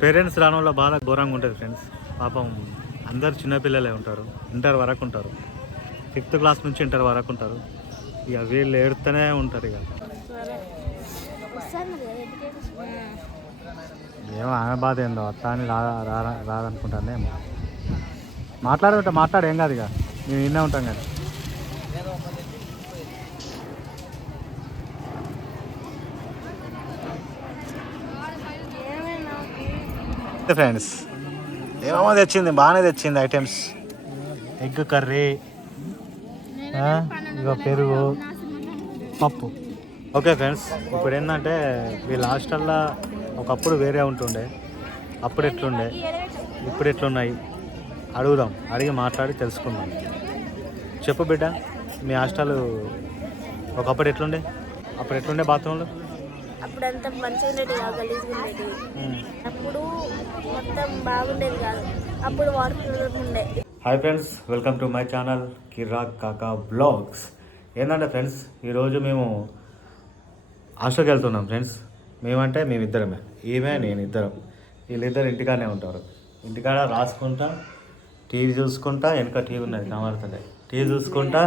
Parents రావడం వల్ల బాగా ఘోరంగా ఉంటుంది ఫ్రెండ్స్ పాపం అందరు చిన్నపిల్లలే ఉంటారు. ఇంటర్ వరకు ఉంటారు. ఫిఫ్త్ క్లాస్ నుంచి ఇంటర్ వరకు ఉంటారు. ఇక వీళ్ళు ఏడుతూనే ఉంటారు ఇక. ఏమో ఆమె బాధ ఏందో అట్లా అని రా రాదనుకుంటాను ఏమో మాట్లాడుకుంటా మాట్లాడు ఏం కాదు ఇక. మేము విన్నే ఉంటాం కానీ. ఫ్రెండ్స్. ఏమో తెచ్చింది బాగానే తెచ్చింది ఐటమ్స్. ఎగ్ కర్రీ ఇక పెరుగు పప్పు. ఓకే ఫ్రెండ్స్ ఇప్పుడు ఏంటంటే వీళ్ళ హాస్టల్లో ఒకప్పుడు వేరే ఉంటుండే అప్పుడు ఎట్లుండే ఇప్పుడు ఎట్లున్నాయి అడుగుదాం అడిగి మాట్లాడి తెలుసుకుందాం. చెప్పు బిడ్డ మీ హాస్టల్ ఒకప్పుడు ఎట్లుండే? అప్పుడు ఎట్లుండే బాత్రూంలో? అప్పుడంతా మంచిగా ఉండేది కాదు గలీజ్గా ఉండేది. అప్పుడు మొత్తం బాగుండేది కాదు. అప్పుడు వాటర్ ఉండే. Hi friends welcome to my channel Kirak Kaka blogs ఏంటంటే ఫ్రెండ్స్ ఈరోజు మేము హాస్టల్కి వెళ్తున్నాం ఫ్రెండ్స్ మేమంటే మేమిద్దరమే. ఈమె నేను ఇద్దరం. వీళ్ళిద్దరు ఇంటికాడనే ఉంటారు. ఇంటికాడ రాసుకుంటా టీవీ చూసుకుంటా వెనక టీవీ ఉన్నది కనబడుతుంది. టీవీ చూసుకుంటా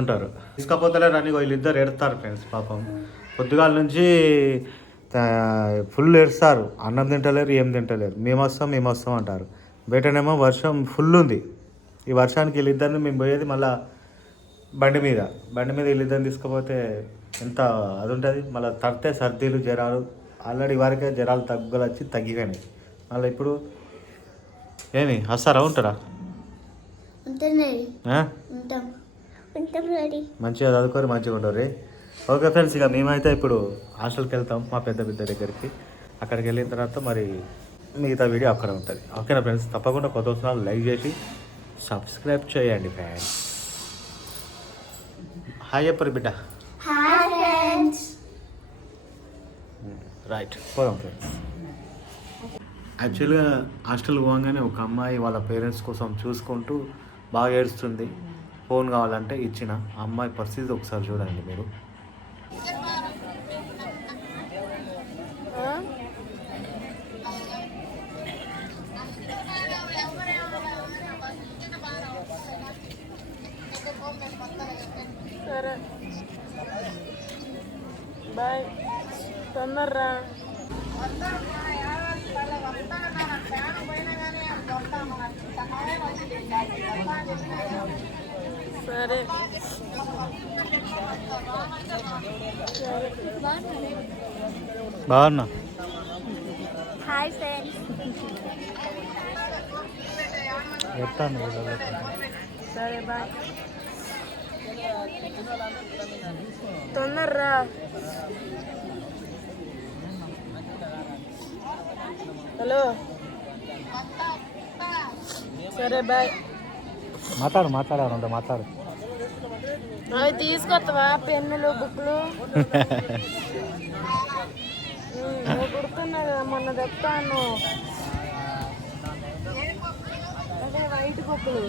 ఉంటారు. తీసుకపోతలేరు అని వీళ్ళిద్దరు ఎడతారు ఫ్రెండ్స్ పాపం. పొద్దుగాల నుంచి ఫుల్ ఏడుస్తారు. అన్నం తింటలేరు ఏం తింటలేరు. మేము వస్తాం మేము వస్తాం అంటారు. బయటనేమో వర్షం ఫుల్ ఉంది. ఈ వర్షానికి వీళ్ళిద్దరిని మేము పోయేది మళ్ళా బండి మీద. బండి మీద వీళ్ళిద్దరిని తీసుకుపోతే ఎంత అది ఉంటుంది? మళ్ళీ తడితే సర్దీలు జ్వరాలు. ఆల్రెడీ వరకే జ్వరాలు తగ్గులు వచ్చి తగ్గిపోయినాయి. మళ్ళీ ఇప్పుడు ఏమి? వస్తారా? ఉంటారా? మంచిగా చదువుకొని మంచిగా ఉండరు. ఓకే ఫ్రెండ్స్ ఇక మేమైతే ఇప్పుడు హాస్టల్కి వెళ్తాం మా పెద్ద పెద్ద దగ్గరికి. అక్కడికి వెళ్ళిన తర్వాత మరి మిగతా వీడియో అక్కడ ఉంటుంది. ఓకేనా ఫ్రెండ్స్? తప్పకుండా కొత్త వస్తున్నారు లైక్ చేసి సబ్స్క్రైబ్ చేయండి ఫ్రెండ్స్. హాయ్ చెప్పరు బిడ్డ. Hi friends. రైట్ పోదాం ఫ్రెండ్స్. యాక్చువల్గా హాస్టల్ పోగానే ఒక అమ్మాయి వాళ్ళ పేరెంట్స్ కోసం చూసుకుంటూ బాగా ఏడుస్తుంది. ఫోన్ కావాలంటే ఇచ్చిన. ఆ అమ్మాయి పరిస్థితి ఒకసారి చూడండి మీరు. సరే. బాయ్. తొందర్రా. తొందరరా సరే. బాగున్నా. Hi friends. చెప్తాను సరే బాయ్. తొందరరా. హలో. సరే బాయ్. మాట్లాడు మాట్లాడాలంట మాట్లాడు. అవి తీసుకొస్తావా పెన్నులు బుక్లు నువ్వు గుర్తున్నా కదా మొన్న తెస్తాను అదే వైట్ బుక్లు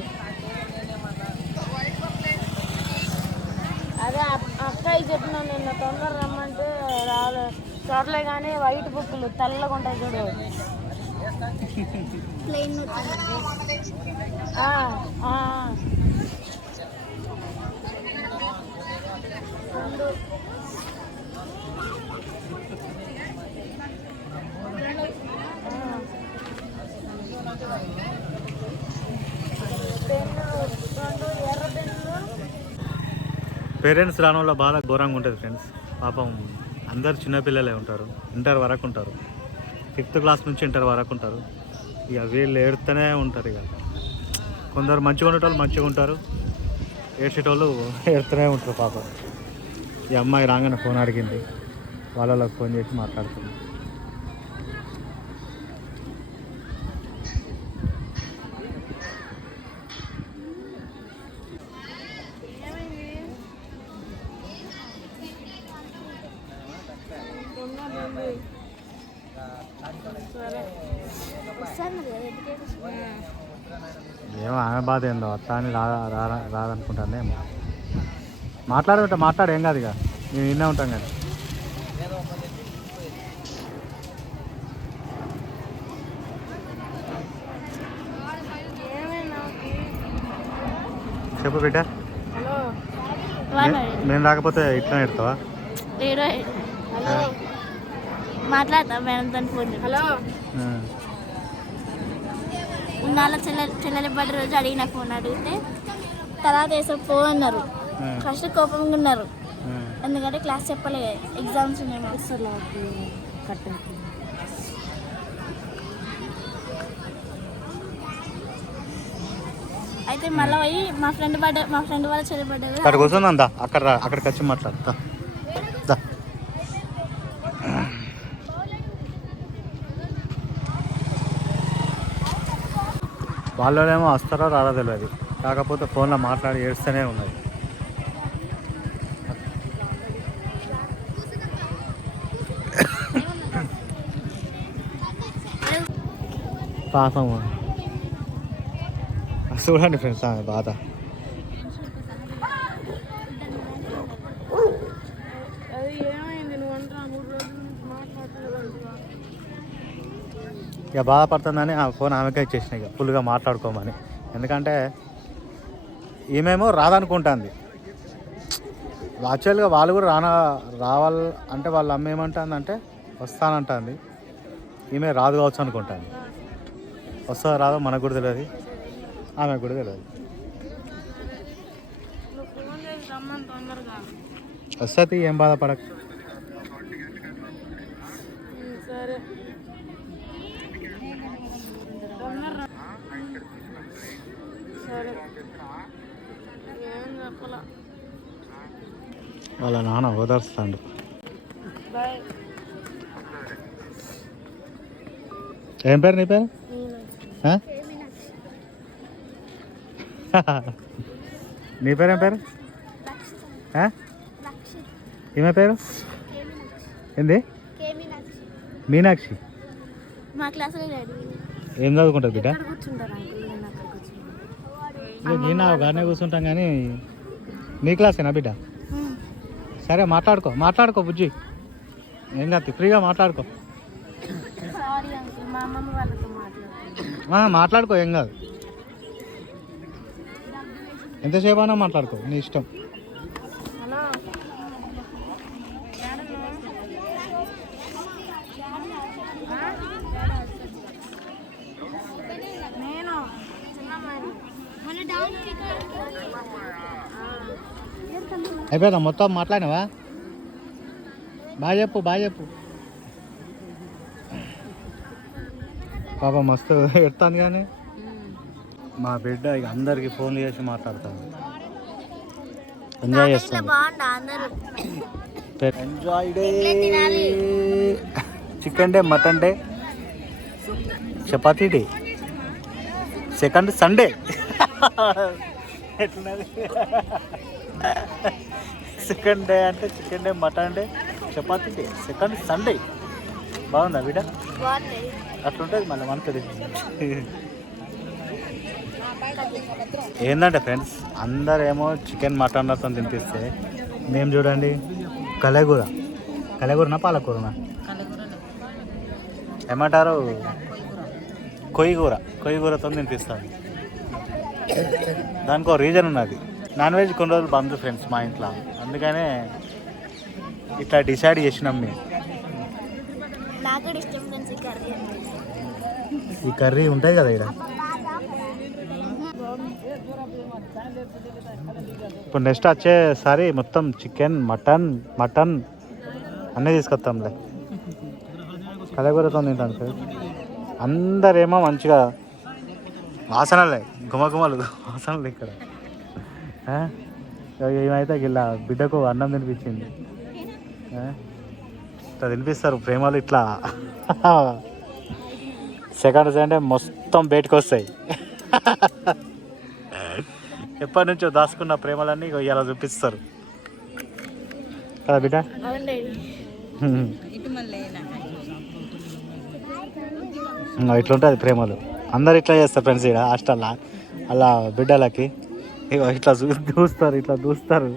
అదే అక్- అక్కయ్య చెప్పిన నిన్న తొందర రమ్మంటే రాలే. చోట్లే కానీ వైట్ బుక్లు తెల్లగా ఉంటాయి చూడు పేరెంట్స్ రావడం వల్ల బాగా ఘోరంగా ఉంటుంది ఫ్రెండ్స్. పాపం అందరు చిన్నపిల్లలే ఉంటారు. ఇంటర్ వరకు ఉంటారు. ఫిఫ్త్ క్లాస్ నుంచి ఇంటర్ వరకు ఉంటారు. ఇక వీళ్ళు ఏడుతూనే ఉంటారు ఇక. కొందరు మంచిగా ఉండేటోళ్ళు మంచిగా ఉంటారు. ఏడ్చేటోళ్ళు ఏడుతూనే ఉంటారు పాపం. ఈ అమ్మాయి రాగానే ఫోన్ అడిగింది. వాళ్ళకి ఫోన్ చేసి మాట్లాడుతుంది. కానీ రా రాదనుకుంటాను ఏమో మాట్లాడేం మాట్లాడు ఏం కాదు ఇక. మేము విన్నా ఉంటాం కానీ. చెప్పు బిడ్డ. నేను రాకపోతే ఇట్లా పెడతావా మాట్లాడతా మేడంతో ఫోన్ హలో ఉన్నాళ్ళ చెల్లె చెల్లెలి బడి రోజు అడిగిన ఫోన్ అడిగితే తర్వాత వేసే పో అన్నారు. ఫస్ట్ కోపంగా ఉన్నారు. ఎందుకంటే క్లాస్ చెప్పలే ఎగ్జామ్స్ ఉన్నాయి అయితే మళ్ళీ పోయి మా ఫ్రెండ్ బర్త్డే మా ఫ్రెండ్ వాళ్ళ చెల్లి బర్త్డే అక్కడ కూర్చుందా అక్కడ రా అక్కడికి వచ్చి మాట్లాడు వాళ్ళేమో వస్తారో రారో తెలియదు కాకపోతే ఫోన్లో మాట్లాడి ఏడుస్తూనే ఉన్నది. పాపం. చూడండి ఫ్రెండ్స్ ఆమె బాధ. ఇక బాధపడుతుందని ఆ ఫోన్ ఆమెకే ఇచ్చేసిన ఇక ఫుల్గా మాట్లాడుకోమని. ఎందుకంటే ఈమెమో రాదనుకుంటుంది. యాక్చువల్గా వాళ్ళు కూడా రానా రావాలి అంటే వాళ్ళ అమ్మ ఏమంటుంది వస్తానంటుంది. ఈమె రాదు కావచ్చు అనుకుంటాను వస్తుందో రాదో మనకు కూడా తెలియదు. ఆమెకు కూడా తెలియదు. వస్తుంది ఏం బాధపడక సరే సరే ఏం చెప్పలా వాళ్ళ నాన్న ఓదార్స్తాడు. ఏం పేరు నీ పేరు? నీ పేరు ఏం పేరు? ఈమె పేరు? ఏంది? మీనాక్షి. ఏం చదువుకుంటుంది బిడ్డ? నేను గానే కూర్చుంటాం కానీ నీ క్లాసేనా బిడ్డ? సరే మాట్లాడుకో మాట్లాడుకో బుజ్జి. ఏం కాదు ఫ్రీగా మాట్లాడుకో. మాట్లాడుకో ఏం కాదు. ఎంతసేపు అయినా మాట్లాడుకో నీ ఇష్టం హలో నేను అయిపోయిందా? మొత్తం మాట్లాడినావా? బాగా చెప్పు బాగా చెప్పు. పాప మస్తు ఎడతాను కానీ. మా బిడ్డ ఇక అందరికి ఫోన్లు చేసి మాట్లాడతాను ఎంజాయ్ చేస్తాను enjoy day. Chicken day mutton day chapati day second Sunday ఎట్లున్నది? సెకండ్ డే అంటే chicken day mutton day chapati day second Sunday బాగుందా బిడ్డ? అట్లుంటుంది మళ్ళీ మనకి ఏంటంటే ఫ్రెండ్స్ అందరేమో చికెన్ మటన్లతో తినిపిస్తే మేము చూడండి కలగూర. కలగూరనా పాలకూరనా? ఏమంటారు? కొయ్యి కూర కొయ్యి కూరతో తినిపిస్తాను దానికి ఒక రీజన్ ఉన్నది. నాన్ వెజ్ కొన్ని రోజులు బంద్ ఫ్రెండ్స్ మా ఇంట్లో. అందుకనే ఇట్లా డిసైడ్ చేసినాం మేము. ఈ కర్రీ. ఉంటాయి కదా ఇక్కడ? ఇప్పుడు నెక్స్ట్ వచ్చేసారి మొత్తం చికెన్ మటన్ మటన్ అన్నీ తీసుకొస్తాంలే. కలగూరతో తింటాను సార్. అందరేమో మంచిగా వాసనలే గుమగుమలు వాసనలు ఇక్కడ? ఏమైతే ఇలా బిడ్డకు అన్నం తినిపించింది? ఇట్లా తినిపిస్తారు ప్రేమలు ఇట్లా. సెకండ్స్ అంటే మొత్తం బయటకు వస్తాయి. ఎప్పటి నుంచో దాచుకున్న ప్రేమలన్నీ ఇగో ఇలా చూపిస్తారు. కదా బిడ్డ? ఇట్లుంటుంది ప్రేమలు. అందరు ఇట్లా చేస్తారు ఫ్రెండ్స్ ఇక్కడ హాస్టల్లో అలా బిడ్డలకి. ఇట్లా చూస్తారు ఇట్లా చూస్తారు.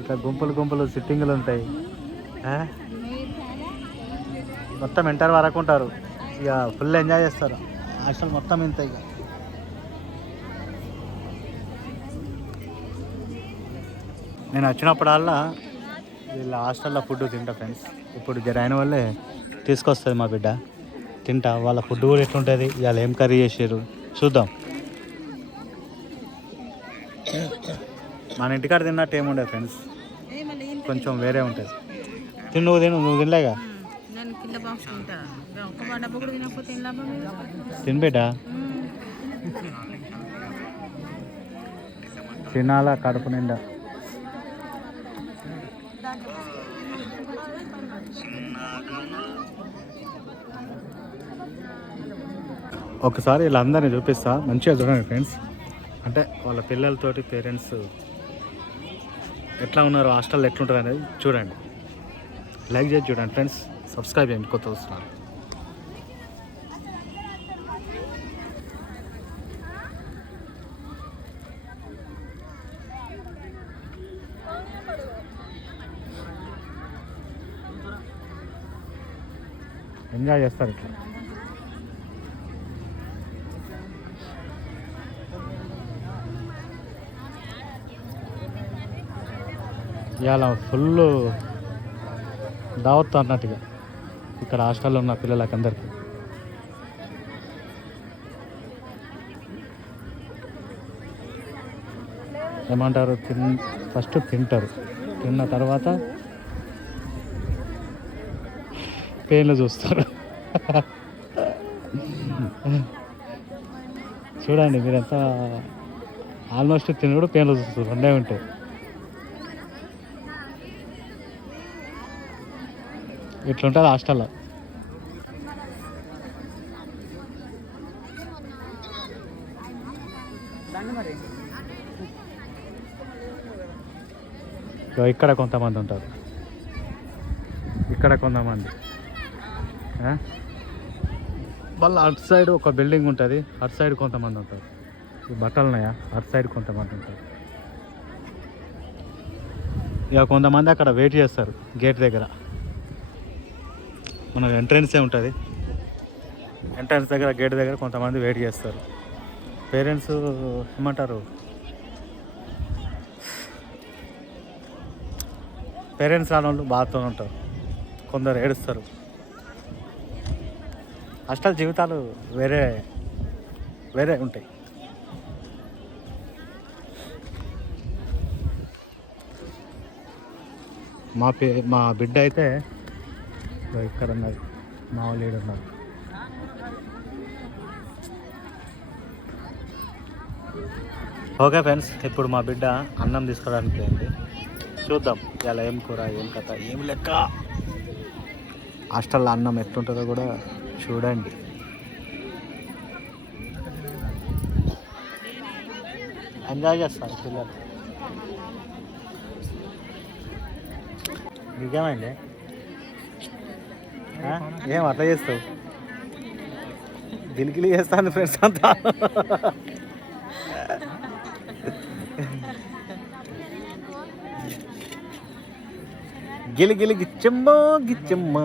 ఇట్లా గుంపులు గుంపులు సిట్టింగులు ఉంటాయి. మొత్తం ఎంటర్ వరకు ఉంటారు. ఇక ఫుల్ ఎంజాయ్ చేస్తారు. హాస్టల్ మొత్తం ఇంత ఇక నేను వచ్చినప్పుడల్లా వీళ్ళ హాస్టల్లో ఫుడ్ తింటా ఫ్రెండ్స్. ఇప్పుడు జర అయిన వాళ్ళే తీసుకొస్తుంది మా బిడ్డ. తింటా వాళ్ళ ఫుడ్ కూడా ఎట్లుంటుంది వాళ్ళు ఏం కర్రీ చేసారు చూద్దాం. మన ఇంటికాడ తిన్నట్టు ఏముండదు ఫ్రెండ్స్. కొంచెం వేరే ఉంటుంది. తిను నువ్వు తిను నువ్వు తినలేగా? నేను కింద బాక్స్ తింటా. ఒక్క డబ్బు కూడా తినకపోతే ఏం లాభం మీకు? తిని బిడ్డ? తినాలా కడుపు నిండా? ఒకసారి వీళ్ళందరినీ చూపిస్తా. మంచిగా చూడండి ఫ్రెండ్స్. అంటే వాళ్ళ పిల్లలతోటి పేరెంట్స్ ఎట్లా ఉన్నారు హాస్టల్లో ఎట్లుంటారు అనేది చూడండి. లైక్ చేసి చూడండి ఫ్రెండ్స్ సబ్స్క్రైబ్ చేయండి కొత్త వస్తున్నారు. ఎంజాయ్ చేస్తారు ఇట్లా. ఇవాళ ఫుల్ దావత్ అన్నట్టుగా ఇక్కడ హాస్టల్లో ఉన్న పిల్లలకి అందరికీ. ఏమంటారు? తిన్ ఫస్ట్ తింటారు. తిన్న తర్వాత పెయిన్లు చూస్తారు. చూడండి మీరంతా ఆల్మోస్ట్ తినడు పెయిన్లు చూస్తారు. రెండే ఉంటాయి. ఇట్లుంటుంది హాస్టల్లో ఇక్కడ కొంతమంది ఉంటారు. ఇక్కడ కొంతమంది. ఆ? మళ్ళీ అటు సైడ్ ఒక బిల్డింగ్ ఉంటుంది అటు సైడ్ కొంతమంది ఉంటారు. ఈ బట్టలు ఉన్నాయా అటు సైడ్ కొంతమంది ఉంటారు. ఇక కొంతమంది అక్కడ వెయిట్ చేస్తారు గేట్ దగ్గర. మన ఎంట్రన్సే ఉంటుంది. ఎంట్రన్స్ దగ్గర గేట్ దగ్గర కొంతమంది వెయిట్ చేస్తారు. పేరెంట్స్ ఏమంటారు? పేరెంట్స్ రాని వాళ్ళు బాధతో ఉంటారు. కొందరు ఏడుస్తారు. హాస్టల్ జీవితాలు వేరే వేరే ఉంటాయి. మా పే మా బిడ్డ అయితే ఇక్కడ ఉన్నది మా వాళ్ళు ఈడ ఉన్నారు ఓకే ఫ్రెండ్స్ ఇప్పుడు మా బిడ్డ అన్నం తీసుకోవడానికి పోయింది. చూద్దాం ఇలా ఏం కూర ఏం కథ ఏం లెక్క? హాస్టల్లో అన్నం ఎట్లుంటుందో కూడా చూడండి. ఎంజాయ్ చేస్తారు పిల్లలు. నిజమండి ఏం అట్లా చేస్తావు? గిలిగిలి చేస్తాను ఫ్రెండ్స్ అంతా. గిలి గిలి గిచ్చమ్మ గిచ్చమ్మ.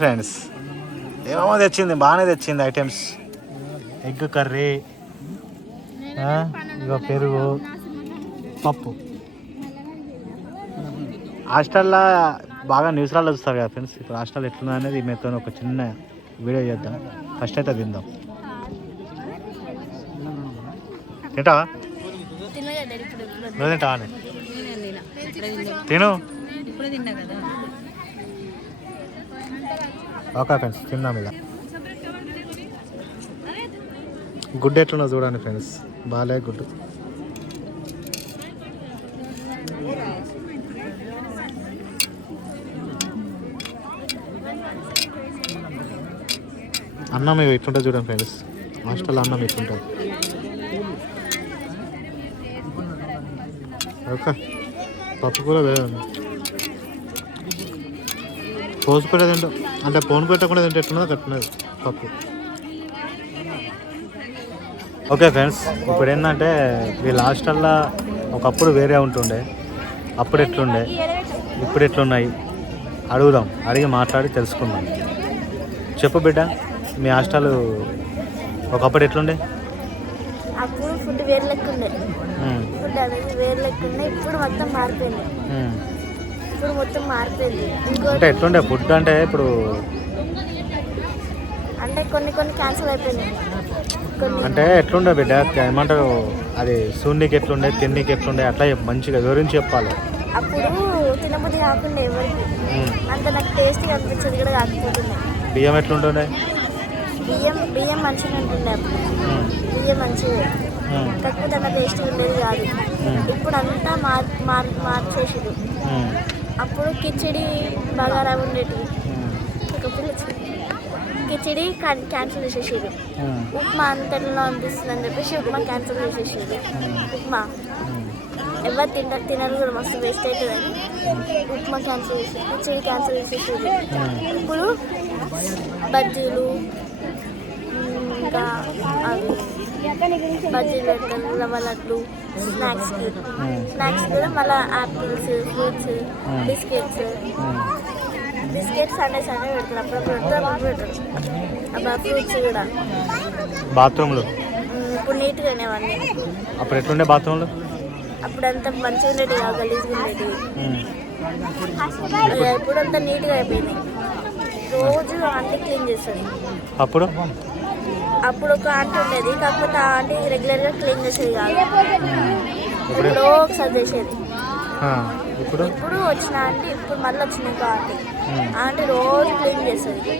ఫ్రెండ్స్ ఏమేమో తెచ్చింది బాగానే తెచ్చింది ఐటమ్స్. ఎగ్ కర్రీ ఇగో పెరుగు పప్పు. హాస్టల్లో బాగా న్యూస్లలో చూస్తారు కదా ఫ్రెండ్స్. ఇప్పుడు హాస్టల్ ఎట్లుంది అనేది మీతో ఒక చిన్న వీడియో చేద్దాం. ఫస్ట్ అయితే తిందాం తింటావా? నువ్వు తింటావా తిను. ఓకే ఫ్రెండ్స్ తిందాం ఇలా గుడ్ ఎట్లున్నా చూడండి ఫ్రెండ్స్. బాలే గుడ్డు. అన్నం ఇవి ఎట్లుంటుంది చూడండి ఫ్రెండ్స్ హాస్టల్ అన్నం ఎట్లుంటుంది ఓకే పప్పు కూడా వేరే ఉంది. పోసు తింటాం అంటే పోను పెట్టకుండా తింటే ఎట్లున్నదో కట్టున్నది పప్పు. ఓకే ఫ్రెండ్స్ ఇప్పుడు ఏంటంటే వీళ్ళ హాస్టల్లో ఒకప్పుడు వేరే ఉంటుండే అప్పుడు ఎట్లుండే ఇప్పుడు ఎట్లున్నాయి అడుగుదాం అడిగి మాట్లాడి తెలుసుకుందాం. చెప్పు బిడ్డ. మీ హాస్టల్ ఒకప్పుడు ఎట్లుండే? అప్పుడు ఫుడ్ వేరు లెక్క ఉండే ఫుడ్ అనేది వేరు లెక్క ఉండే ఇప్పుడు మొత్తం మారిపోయింది. ఇప్పుడు మొత్తం మారిపోయింది. అంటే ఎట్లుండే ఫుడ్ అంటే ఇప్పుడు? అంటే కొన్ని కొన్ని క్యాన్సిల్ అయిపోయినాయి. అంటే ఎట్లుండే బిడ్డ? ఏమంటారు? అది సూన్నికి ఎట్లుండే తిన్నికి ఎట్లుండే? అట్లా మంచిగా వివరించి చెప్పాలి? అప్పుడు తినబుద్ధి కాకుండా ఎవరికి. అంత నాకు టేస్ట్ అనిపించేది కూడా కాకపోతుంది బియ్యం ఎట్లుంటుండే? బియ్యం బియ్యం మంచిగా ఉంటుండే అప్పుడు. బియ్యం మంచిగా తక్కువ కాకపోతే అంత టేస్ట్ ఉండేది కాదు. ఇప్పుడు అంతా మార్ మార్ మార్చేసారు అప్పుడు కిచిడి బగారా ఉండేటివి. ఉమ్, కిచిడి క్యాన్- క్యాన్సిల్ చేసేసారు ఉప్మా అంతలో అనిపిస్తుంది అని చెప్పేసి ఉప్మా క్యాన్సిల్ చేసేసారు ఉప్మా. ఎవరు తింట తినరు కూడా మస్తు వేస్ట్ అవుతుందని ఉప్మా క్యాన్సిల్ చేసి కిచిడి క్యాన్సిల్ చేసేసారు ఇప్పుడు బజ్జీలు ఇంకా బజ్జీలు పెడతారు రవ్వ లడ్లు స్నాక్స్కి స్నాక్స్ కూడా మళ్ళీ apples fruits biscuits. Biscuits Sunday Sunday పెడతారు. అప్పుడప్పుడు పెడతారు అప్పుడు పెడతారు. ఫ్రూట్స్ కూడా. బాత్రూమ్లు మ్, ఇప్పుడు నీట్గా అనేవన్నీ అప్పుడు ఎట్లుండే బాత్రూమ్లు అప్పుడు అంత మంచిగా ఉండేది గలీజ్గా ఉండేది. ఇప్పుడు అంతా నీట్గా అయిపోయినాయి రోజు ఆంటీ క్లీన్ చేస్తుంది అప్పుడు? అప్పుడు ఒక ఆంటీ ఉండేది. కాకపోతే ఆ ఆంటీ రెగ్యులర్గా క్లీన్ చేసేది కాదు. ఇప్పుడు ఒకసారి చేసేది. ఇప్పుడు ఇప్పుడు వచ్చిన ఆంటీ ఇప్పుడు మళ్ళీ వచ్చింది ఇంకో ఆంటీ ఆంటీ రోజు క్లీన్ చేస్తుంది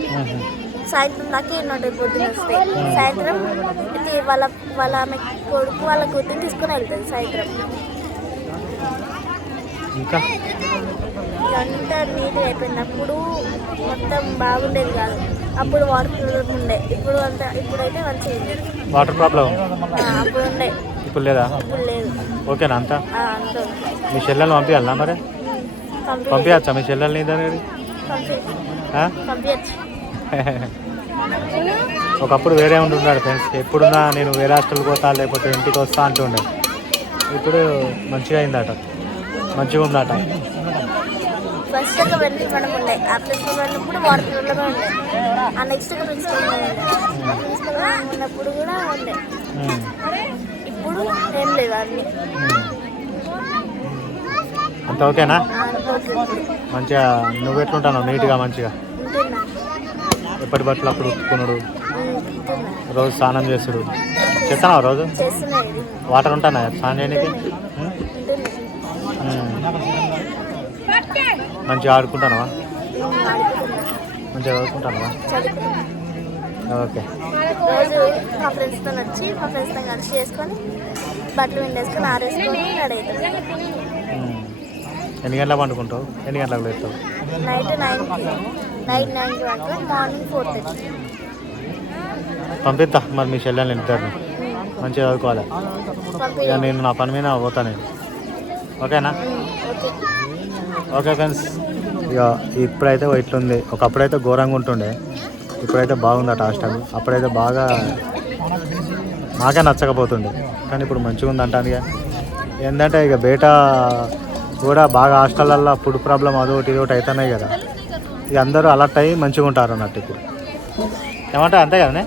సాయంత్రం దాకా ఎన్నో పొద్దున వస్తాయి సాయంత్రం వాళ్ళ వాళ్ళ ఆమె కొడుకు వాళ్ళ కూతురు తీసుకొని వెళ్తుంది సాయంత్రం. ఇంకా? నీట్గా అయిపోయింది. అప్పుడు మొత్తం బాగుండేది కాదు. అప్పుడు వాటర్ ప్రాబ్లం ఉండే. ఇప్పుడు అంతా ఇప్పుడైతే మంచిగా. వాటర్ ప్రాబ్లం అప్పుడు ఉండే. ఇప్పుడు లేదా? ఇప్పుడు లేదు. ఓకేనా అంతా. మీ చెల్లెల్ని పంపించాలనా మరి? పంపి పంపించచ్చా మీ చెల్లెల్ని దగ్గరికి ఒకప్పుడు వేరే ఉంటున్నాడు ఫ్రెండ్స్ ఎప్పుడున్నా నేను వేరే హాస్టల్కి పోతా లేకపోతే ఇంటికి వస్తా అంటుండే. ఇప్పుడు మంచిగా అయిందట. మంచిగా ఉందట ఫస్ట్ ఒక ప్రిన్సిపల్ ఉండే. ఆ ప్రిన్సిపల్ ఉన్నప్పుడు వాటర్ ప్రాబ్లమే ఉండే. ఆ నెక్స్ట్ ఒక ప్రిన్సిపల్ ఉండే ప్రిన్సిపల్ ఉన్నప్పుడు కూడా ఉండే. ఉమ్, ఇప్పుడు ఏం లేదు అన్ని. ఉమ్. అంత ఓకేనా. మంచిగా నువ్వు ఎట్లుంటావు నీట్గా మంచిగా? ఉంటున్నా ఎప్పటి బట్టలు అప్పుడు ఉత్తుకున్నాడు రోజు స్నానం చేసుడు చేస్తున్నావు రోజు? వాటర్ ఉంటానా స్నానం చేయడానికి. మంచిగా ఆడుకుంటానవా? మంచిగా చదువుకుంటానవా? ఓకే. రోజు మా ఫ్రెండ్స్తో వచ్చి మా ఫ్రెండ్స్తో కలిసి చేసుకొని బట్టలు విండేసుకొని ఆరేసుకొని రెడీ. ఎన్ని గంటలకు పండుకుంటావు? ఎన్ని గంటలకు లేస్తావు నైట్ నైన్కి నైట్ వరకు మార్నింగ్ ఫోర్ థర్టీ పంపిస్తా మరి మీ చెల్లెల్ని ఇద్దరిని. మంచిగా చదువుకోవాలి. నేను నా పని మీద పోతా నేను. ఓకేనా? ఓకే ఫ్రెండ్స్ ఇక ఇప్పుడైతే ఇట్లుంది. ఒకప్పుడైతే ఘోరంగా ఉంటుండే. ఇప్పుడైతే బాగుంది అట హాస్టల్. అప్పుడైతే బాగా నాకే నచ్చకపోతుండే. కానీ ఇప్పుడు మంచిగా ఉంది అంటాను ఇక ఏంటంటే ఇక బయట కూడా బాగా హాస్టళ్ళల్లో ఫుడ్ ప్రాబ్లం అదొకటి ఇదొకటి అవుతున్నాయి కదా. ఇక అందరూ అలర్ట్ అయ్యి మంచిగా ఉంటారు అన్నట్టు ఇప్పుడు. ఏమంటారు అంతే కదనే?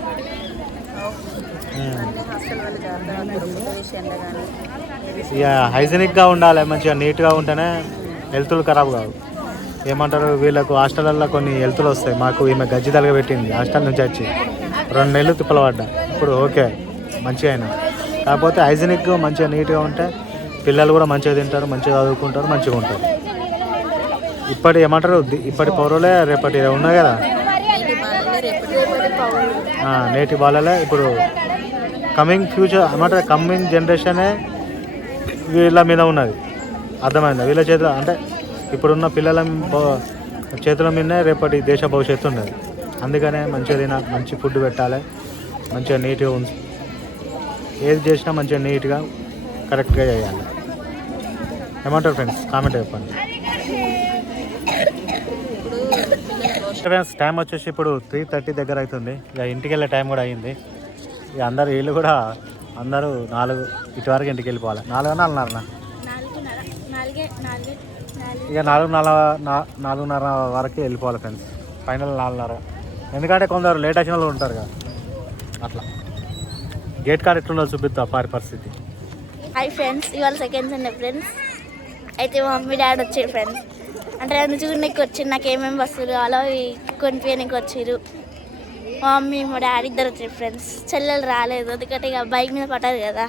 ఇక హైజీనిక్గా ఉండాలి మంచిగా నీట్గా ఉంటేనే హెల్త్లు ఖరాబ్ కావు. ఏమంటారు వీళ్ళకు హాస్టల్లో కొన్ని హెల్త్లు వస్తాయి. మాకు ఈమె గజ్జి తలగ పెట్టింది హాస్టల్ నుంచి వచ్చి. రెండు నెలలు తిప్పలు పడ్డా ఇప్పుడు ఓకే మంచిగా అయినా. కాకపోతే హైజీనిక్ మంచిగా నీట్గా ఉంటే పిల్లలు కూడా మంచిగా తింటారు మంచిగా చదువుకుంటారు మంచిగా ఉంటారు. ఇప్పటి ఏమంటారు ఇప్పటి పౌరులే రేపటి ఉన్నాయి కదా? నేటి బాలలే ఇప్పుడు కమింగ్ ఫ్యూచర్ ఏమంటారు కమింగ్ జనరేషనే వీళ్ళ మీద ఉన్నది. అర్థమైందా? వీళ్ళ చేతిలో అంటే ఇప్పుడున్న పిల్లల చేతుల మీదనే రేపటి దేశ భవిష్యత్తు ఉన్నది. అందుకనే మంచిగా తిన మంచి ఫుడ్ పెట్టాలి మంచిగా నీట్గా ఉంది ఏది చేసినా మంచిగా నీట్గా కరెక్ట్గా చేయాలి. ఏమంటారు ఫ్రెండ్స్ కామెంట్ చెప్పండి. ఫ్రెండ్స్ టైం వచ్చేసి ఇప్పుడు త్రీ థర్టీ దగ్గర అవుతుంది. ఇక ఇంటికి వెళ్ళే టైం కూడా అయ్యింది ఇక అందరు వీళ్ళు కూడా అందరూ నాలుగు ఇటు వరకు ఇంటికి వెళ్ళిపోవాలి. నాలుగు నాలుగున్నర నాలుగున్నర నాలుగే నాలుగే నాలుగు. ఇక నాలుగున్నర నాలుగున్నర వరకు వెళ్ళిపోవాలి ఫ్రెండ్స్. ఫైనల్ నాలుగున్నర. ఎందుకంటే కొందరు లేట్ వచ్చిన వాళ్ళు ఉంటారు కదా. అట్లా. గేట్ కాడ ఎట్లుందో చూపిస్తా పారి పరిస్థితి. హాయ్ ఫ్రెండ్స్ ఇవాళ సెకండ్ సండే ఫ్రెండ్స్ అయితే మా మమ్మీ డాడీ వచ్చారు ఫ్రెండ్స్ అంటే నన్ను చూడడానికి వచ్చి నాకు ఏమేమి కావాలో అవి కొనిపించడానికి వచ్చారు మా మమ్మీ మా డాడీ ఇద్దరు వచ్చారు ఫ్రెండ్స్ చెల్లెలు రాలేదు. ఎందుకంటే ఇక బైక్ మీద పట్టదు కదా.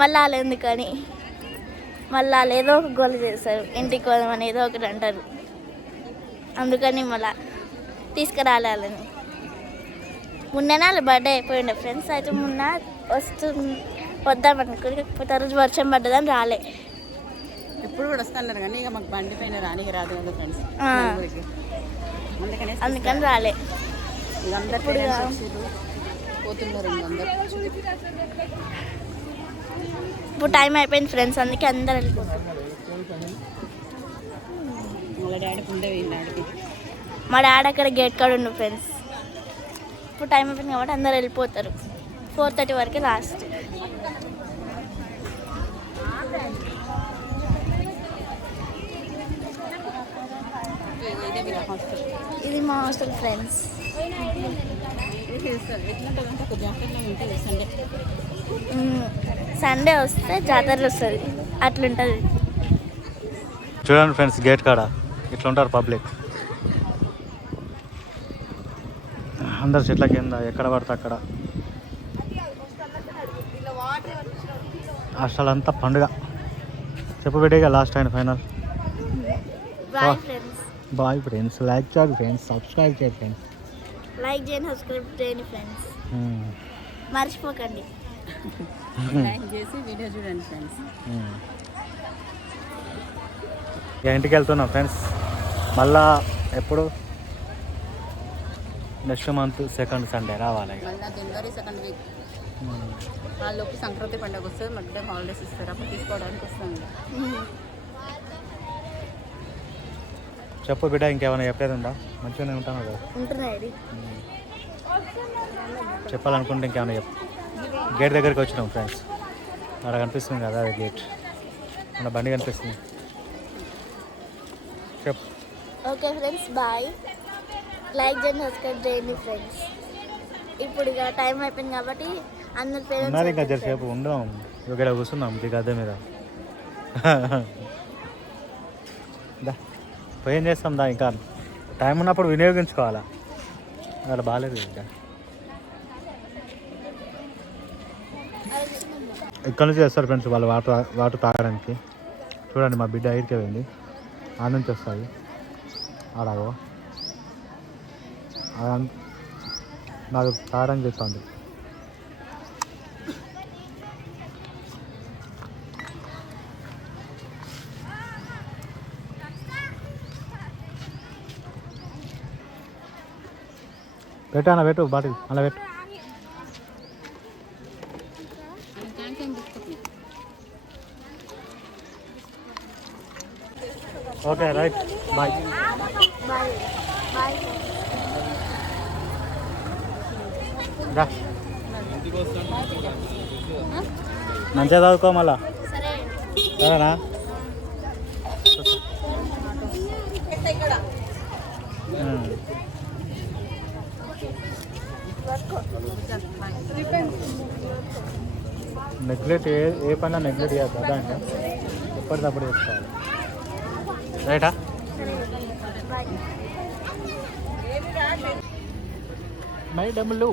మళ్ళీ వాళ్ళు ఎందుకని? మళ్ళీ వాళ్ళు ఏదో ఒక గోల్ చేస్తారు. ఇంటికి పోదామని ఏదో ఒకటి అంటారు. అందుకని మళ్ళీ తీసుకురాలి వాళ్ళని. మొన్ననే వాళ్ళ బర్త్డే అయిపోయిండే ఫ్రెండ్స్ అయితే మొన్న వస్తు వద్దాం అనుకుని కాకపోతే ఆ రోజు వర్షం పడ్డదని రాలే. ఇప్పుడు కూడా వస్తున్నారు కానీ ఇక మాకు బండి పైన రానికి రాదు కదా ఫ్రెండ్స్ అందుకని రాలే. వీళ్ళందరూ ఇప్పుడు. పోతున్నారు టైం అయిపోయింది ఫ్రెండ్స్ అందుకే అందరు వెళ్ళిపోతారు మా డాడీ అక్కడ గేట్ కాడ ఉండు ఫ్రెండ్స్. ఇప్పుడు టైం అయిపోయింది కాబట్టి అందరు వెళ్ళిపోతారు. ఫోర్ థర్టీ వరకు లాస్ట్. ఇదే వీళ్ళ హాస్టల్ ఇది మా హాస్టల్ ఫ్రెండ్స్. సండే సండే వస్తే జాతరలు వస్తుంది. అట్లుంటుంది. చూడండి ఫ్రెండ్స్ గేట్ కాడ. ఇట్లా ఉంటారు పబ్లిక్. అందరు చెట్ల కింద ఎక్కడ పడితే అక్కడ. అసలు అంతా పండుగ. చెప్పు పెట్టేగా లాస్ట్ అయిన final bye. Friends bye friends like చేయండి ఫ్రెండ్స్ సబ్స్క్రైబ్ చేయండి ఫ్రెండ్స్. లైక్ చేయండి సబ్స్క్రైబ్ చేయండి ఫ్రెండ్స్. మర్చిపోకండి. లైక్ చేసి వీడియో చూడండి ఫ్రెండ్స్. ఇక ఇంటికి వెళ్తున్నాం ఫ్రెండ్స్. మళ్ళా ఎప్పుడు? నెక్స్ట్ మంత్ సెకండ్ సండే రావాలి. మళ్ళీ జనవరి సెకండ్ వీక్. వాళ్ళలోపు సంక్రాంతి పండుగ వస్తుంది మధ్య హాలిడేస్ ఇస్తారు అప్పుడు తీసుకోవడానికి వస్తాం ఇక. చెప్పు బిడ్డ ఇంకేమైనా చెప్పేది ఉందా మంచిగానే ఉంటాను కదా? చెప్పాలనుకుంటే ఇంకేమైనా చెప్పు. గేట్ దగ్గరికి వచ్చినాం ఫ్రెండ్స్. అక్కడ కనిపిస్తుంది కదా అది గేట్. మన బండి కనిపిస్తుంది. చెప్పు. Okay friends bye. లైక్ చేయండి సబ్స్క్రైబ్ చేయండి ఫ్రెండ్స్. ఇప్పుడు ఇక టైం అయిపోయింది కాబట్టి అందరి ఉన్నది ఇంకా జరసేపు ఉందాం ఇక్కడ కూర్చున్నాం ఈ గద్దె మీద దా. ఏం చేస్తాం దా ఇంకా టైం ఉన్నప్పుడు వినియోగించుకోవాలా? అలా బాగాలేదు ఇంకా. ఇక్కడ నుంచి చేస్తారు ఫ్రెండ్స్ వాళ్ళు వాటర్ వాటర్ తాగడానికి? చూడండి మా బిడ్డ ఐదుకే వెళ్ళింది ఆ నుంచి వస్తాయి అలాగో అదంతా నాకు తాగడానికి చెప్తాంది పెట్టు అన్న పెట్టు బాటిల్ అలా పెట్టు. Okay right bye. మంచిగా చదువుకో మళ్ళా. సరే. సరేనా ఉమ్. నెగ్లెక్ట్ ఏ ఏ పైన నెగ్లెక్ట్ చేయద్దు అదా అంటే ఎప్పటికప్పుడు చేసుకోవాలి రైటా? మై మేడములు.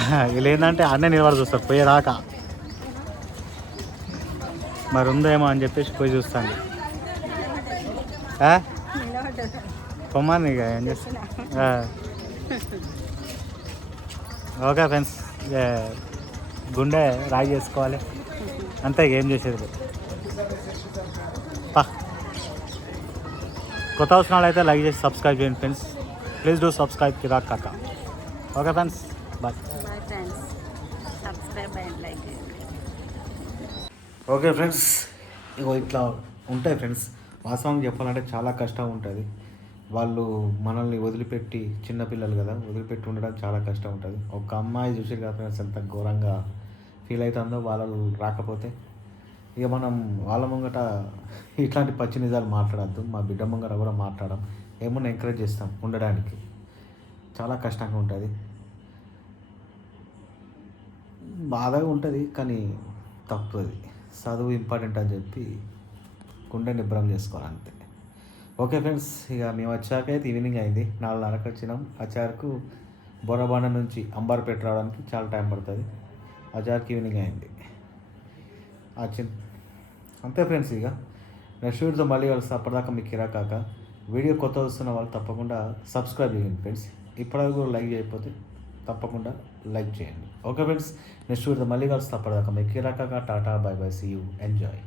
వీళ్ళు ఏంటంటే అన్నీ నిలబడి చూస్తారు పోయేదాకా. మరి ఉందేమో అని చెప్పేసి పోయి చూస్తాను. పొమ్మని ఇక ఏం చేస్తా? ఓకే ఫ్రెండ్స్ గుండె రాయి చేసుకోవాలి అంతే ఇక ఏం చేసేది. పా. కొత్త అవసరాలు అయితే లైక్ చేసి సబ్స్క్రైబ్ చేయండి friends. Please do subscribe Kirak Kaka. Okay friends bye bye friends subscribe and like చేయండి ఓకే ఫ్రెండ్స్ ఇగో ఇట్లా ఉంటాయి ఫ్రెండ్స్. వాస్తవం చెప్పాలంటే చాలా కష్టం ఉంటుంది. వాళ్ళు మనల్ని వదిలిపెట్టి చిన్నపిల్లలు కదా వదిలిపెట్టి ఉండడం చాలా కష్టం ఉంటుంది. ఒక అమ్మాయి చూసి కదా ఫ్రెండ్స్ ఎంత ఘోరంగా ఫీల్ అవుతుందో వాళ్ళు రాకపోతే. ఇక మనం వాళ్ళ ముంగట ఇట్లాంటి పచ్చి నిజాలు మాట్లాడద్దు. మా బిడ్డ ముంగట కూడా మాట్లాడడం. ఏమన్నా ఎంకరేజ్ చేస్తాం ఉండడానికి. చాలా కష్టంగా ఉంటుంది. బాధగా ఉంటుంది కానీ తప్పదు. చదువు ఇంపార్టెంట్ అని చెప్పి గుండె నిబ్రం చేసుకోవాలి అంతే ఓకే ఫ్రెండ్స్ ఇక మేము వచ్చాక అయితే ఈవినింగ్ అయింది. నాలుగున్నరకు వచ్చినాం. అచార్కు బొరబాండ నుంచి అంబార్పేట రావడానికి చాలా టైం పడుతుంది. అచార్కి ఈవినింగ్ అయింది. వచ్చి అంతే ఫ్రెండ్స్ ఇక. నెక్స్ట్ వీడియోతో మళ్ళీ కలిసి అప్పటిదాకా మీకు కిరా కాక. వీడియో కొత్త వస్తున్న వాళ్ళు తప్పకుండా సబ్స్క్రైబ్ చేయండి ఫ్రెండ్స్. ఇప్పటివరకు లైక్ చేయకపోతే తప్పకుండా లైక్ చేయండి. ఓకే ఫ్రెండ్స్ నెక్స్ట్ వీడియో మళ్ళీ కలిసి అప్పటిదాకా మీకు కిరా tata bye bye see you enjoy